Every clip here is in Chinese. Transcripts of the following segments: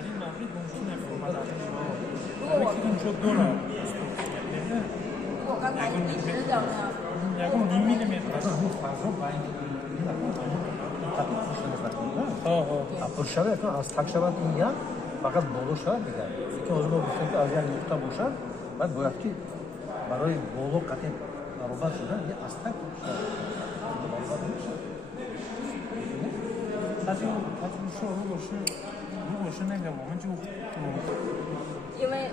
در این مورد ممکنه فرمال如果我 اینجا داره 我刚才一直这样， 약간 2mm شود از تک شود میگن فقط بالا شود دیگه که از ما گفتن که از یک نقطه باشد بعد باید که برای بالا قطع برابر شدن یه از تک因为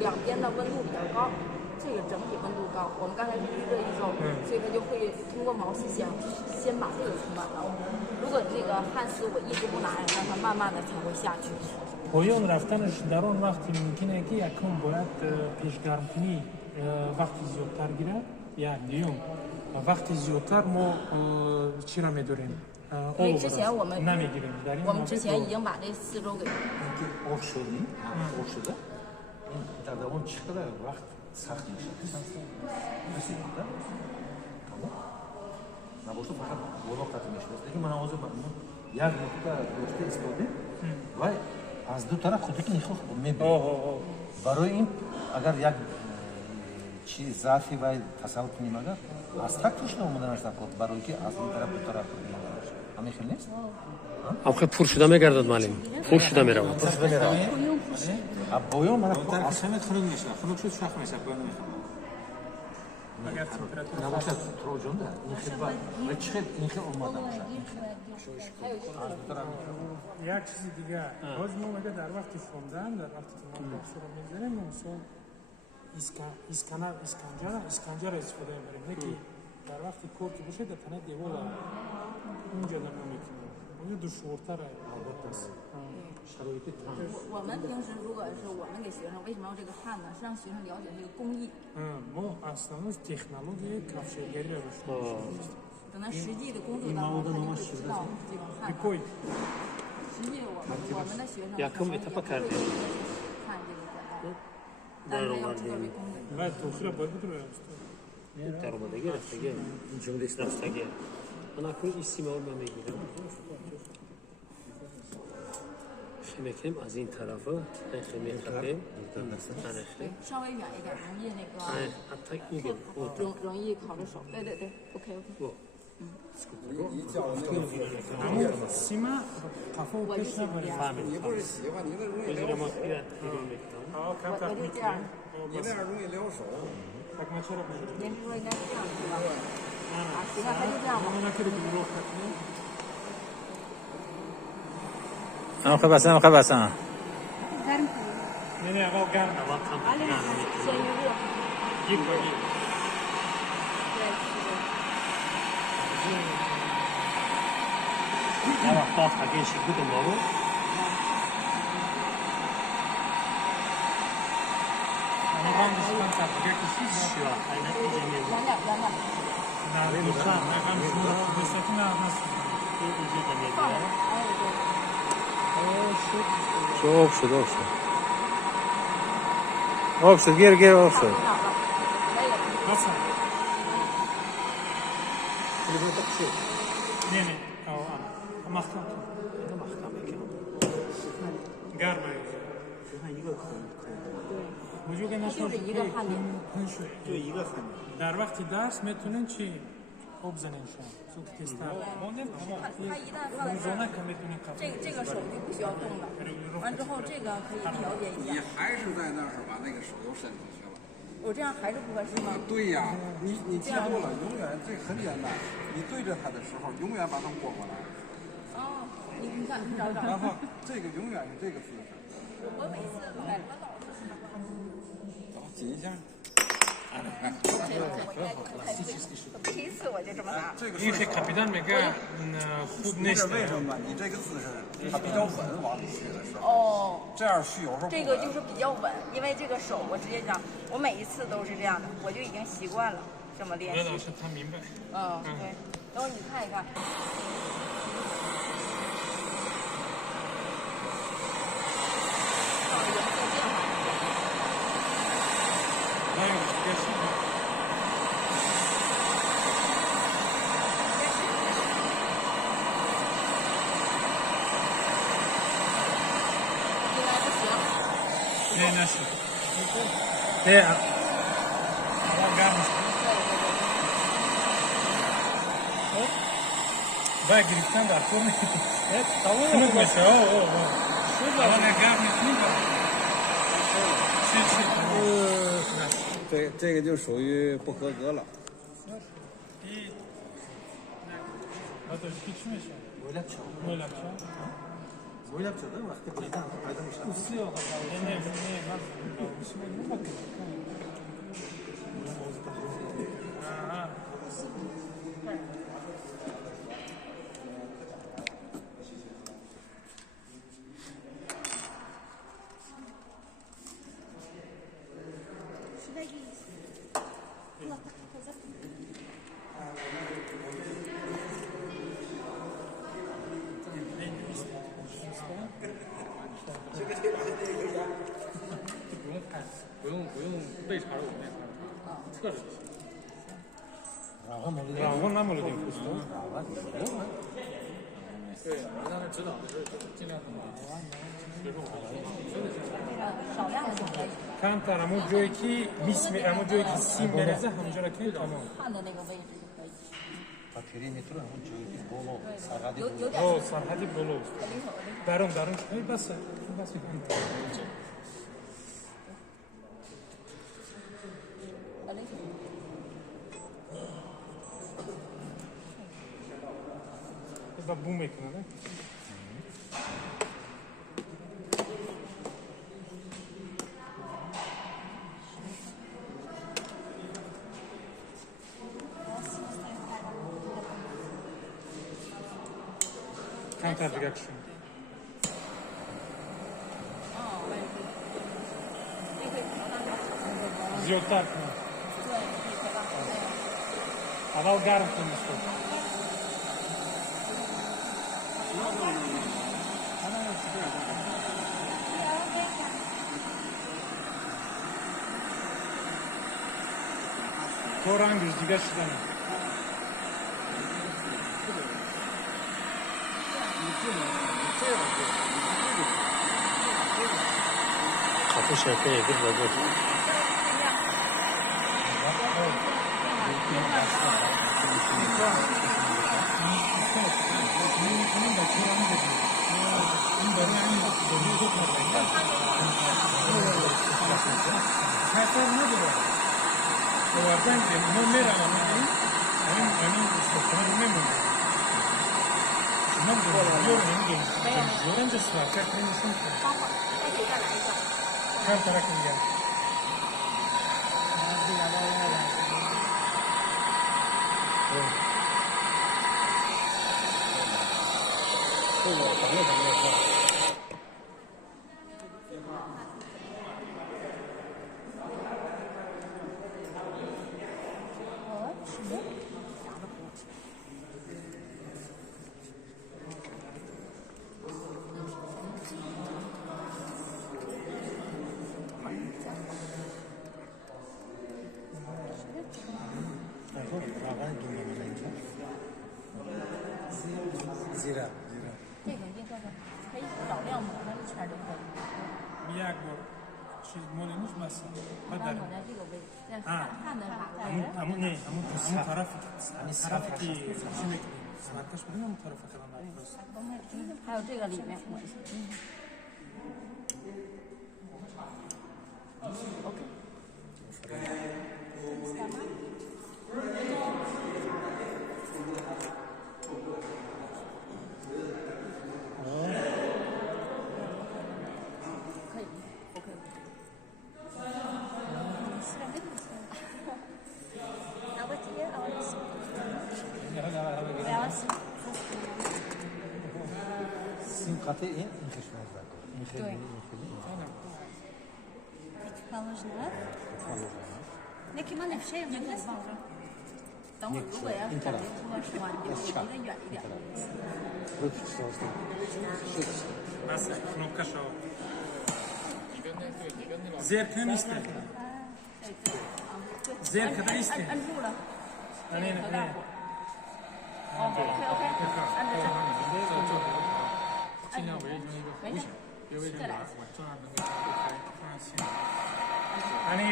两边的温度比较高，这个整体温度高，我们刚才是预热一周，所以它就会通过毛细先把这个充满了。如果这个焊丝我一直不拿，让它慢慢的才会下去。 پایان رفتنش در آن وقتی ممکنه که یکم باید پیشگرم کنی وقتی زیادتر گیره یک دیوم وقتی زیادتر ما چی را میداریم 因为之前我们 نمیگیریم در این 我们之前已经把这四周给 off شدیم off شده این در دوام چقدر وقت سخت میشه رسیده تمام نباشه فقط بالا قطع میشه دیگه من آواز یک نقطه گفته استفاده و از دو طرف خودی که میخواد میبینه برای این اگر یک چی ضعفی و تصور کنیم اگر از تک توش نمودنش نکرد برای که از این طرف دو طرف همین خیلی نیست آخه پر شده میگردد معلم پر شده میرود پر شده میرود ابویا من همه خنک میشه خنک شد شخ میشه باید نباشد تروجون ده این خیلی باید و چقدر این خیلی اومده باشد یک چیز دیگه باز ما مگه در وقت فوندن در وقتی که ما بخش رو میزنیم مثلا اسکنجر استفاده میبریم نه که در وقتی کورکی باشه در تنه دیوال اونجا در نمیکنیم اونجا دشوارتر است 我们平时如果是我们给学生为什么要这个焊呢？是让学生了解这个工艺。 ما اصلا تکنولوژی کفشگری رو داشتیم 等他实际的工作当中，他就会知道这种焊法。实际我们的学生 یکم اتفاق کرده 焊这个管道，但是他要知道这工艺。 و توخیر باید بتونه در اومدگی رفتگی رفتگی من اکنون استیمال من میگیرم خیمکیم از این طرفه این خیمه خطیم 对，稍微远一点，容易那个 حتی این گل 容易烤着手。对对对，OK OK。 سیما قفا و 我就 پیش 喜欢这 نبریم 样，你不是喜欢，你那容易撩手，آه کم 我 تر 就这样。你那样容易撩手。 tak ma چرا بشه 您是说应该是这样是吧？啊，行啊，那就这样吧。 اون نکرد که رو کنیم خب بسن نه نه آقا گرم 先预热。 گیر کنیم 对，是的。 یا وقتا اگه شکل دنبالو اما رنگش کم تر دیگه کشید شیا اینه ایجا 远点，远点。 نه دوشن نه کم شما بساتی نه نسید ایجا میگه خوب شد خوب شد گیر خوب شد بسن نه نه او انا مختم گرمه وجود 它就是一个焊点。 就一个很 در وقتی درس میتونین چی بزنین شما زود تستر 它一旦焊了， روزانه که میتونین 这个手就不需要动了。完之后，这个可以调节一你下。还是在那儿把那个手又伸出去了。我这样还是不合适吗？对呀，你记住了，永远这很简单，你对着它的时候，永远把它握过来，哦，你看，你找找。然后这个永远是这个姿势。我每次我老是走，紧一下。第一次我就这么打。这个 این که کاپیتان میگه خوب 不是 نیست 为什么？你这个姿势它比较稳，往里续的时候，哦，这样续有时候不稳这个就是比较稳，因为这个手我直接讲，我每一次都是这样的，我就已经习惯了这么练习。刘老师他明白嗯，对。等会儿你看一看。还有这个应该对，那是。对啊。我干嘛？Vai gritando a come. Come questo? Allora garni finita. Sì, sì. 这个就属于不合格了。 И это печмеш. Ойлапча. Ойлапча. Ойлапча да вақти британ пайдамыш. Усио не мас. Не бак. Аа. 라고 나물로 된 코스도. 对，我当时指导的时候尽量怎么少量的就可以。 Kantar ama joyki mismi ama joyki sim mereze hamjara ke tamam. 看的那个位置就可以。 다 페리미터는 한번 저기 보고 사가지. 有点 O sarhadi bolo. 零头的零头。 Darun hey bas. Bas. Da bu mekne ne? Counter reaction. 哦，位置。那可以调到多少？ Ziotak. 对，可以调到多少？ Aval garant isto. Koran güzdiga şidan. Kapı şarkı yedir ve bu. Zira. 这个应该是可以少量抹上一圈就可以。 Bir akbor. Şey moleniz masa. 然后 Badar. 抹在这个位置，在啊看的话， Ama ne? Ama bu tarafı. Tarafı ki şimdi arkadaş benim bu tarafa kadar yapıyoruz. 还有这个里面抹一下。OK。 可以，OK。Simkatı en inkeşmez zaten. Evet. Положено. Neki mana bir şey yapacağız. 等会儿如果要是感觉出来的话，你就离得远一点。 Nasıl? Knopka şov. Zerkan iste. Zerkada iste. 按住了。 Hani ne? OK OK，按着这。尽量维持一个弧形。再来一次。这样能给它不开，放心。아니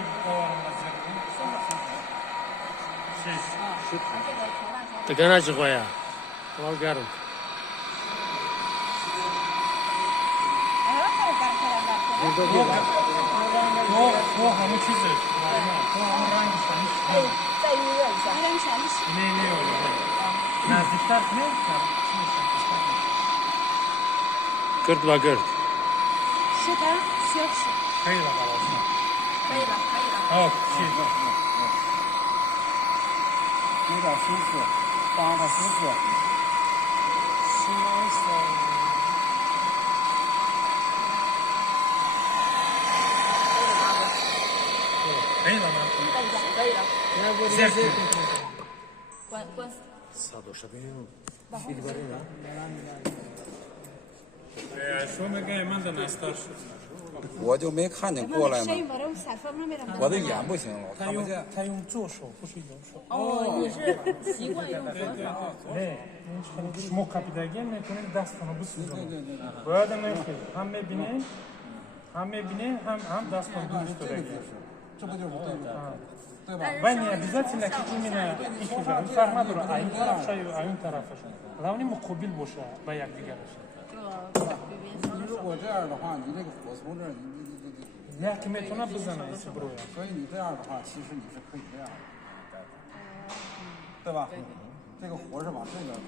这跟他说呀，我干了。我还没去这，我还没可以再预热一下。没有。那start没有Gırt va gırt. 是的，休息。可以了吧，老师？可以了，可以了。哦，是。有点舒适，帮他舒适。可以了吗？看一下，可以了。关。 Sadoşa benim. Fil var ya. 说没给慢的那 start。我就没看见过来嘛，我的眼不行了，我他看不见。用左手，不是右手。哦，你是习惯用左手。 네, 주먹 카피다게 네 그는 다스타나 부스죠. 뭐야든 이렇게 함에 비네 함 다스타나 부스죠. 这不就是对吗？对吧？ Ваня обязательно именно их информатора, а им тарafшаю, а им тарафшаю. Главное мукобил боша, баяк дигараш. 你如果这样的话，你这个火从这儿，Я кметона бзана если броя. 所以你这样的话，其实你是可以这样的，对吧？这个火是往这边走。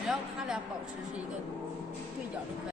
只要他俩保持是一个对角的。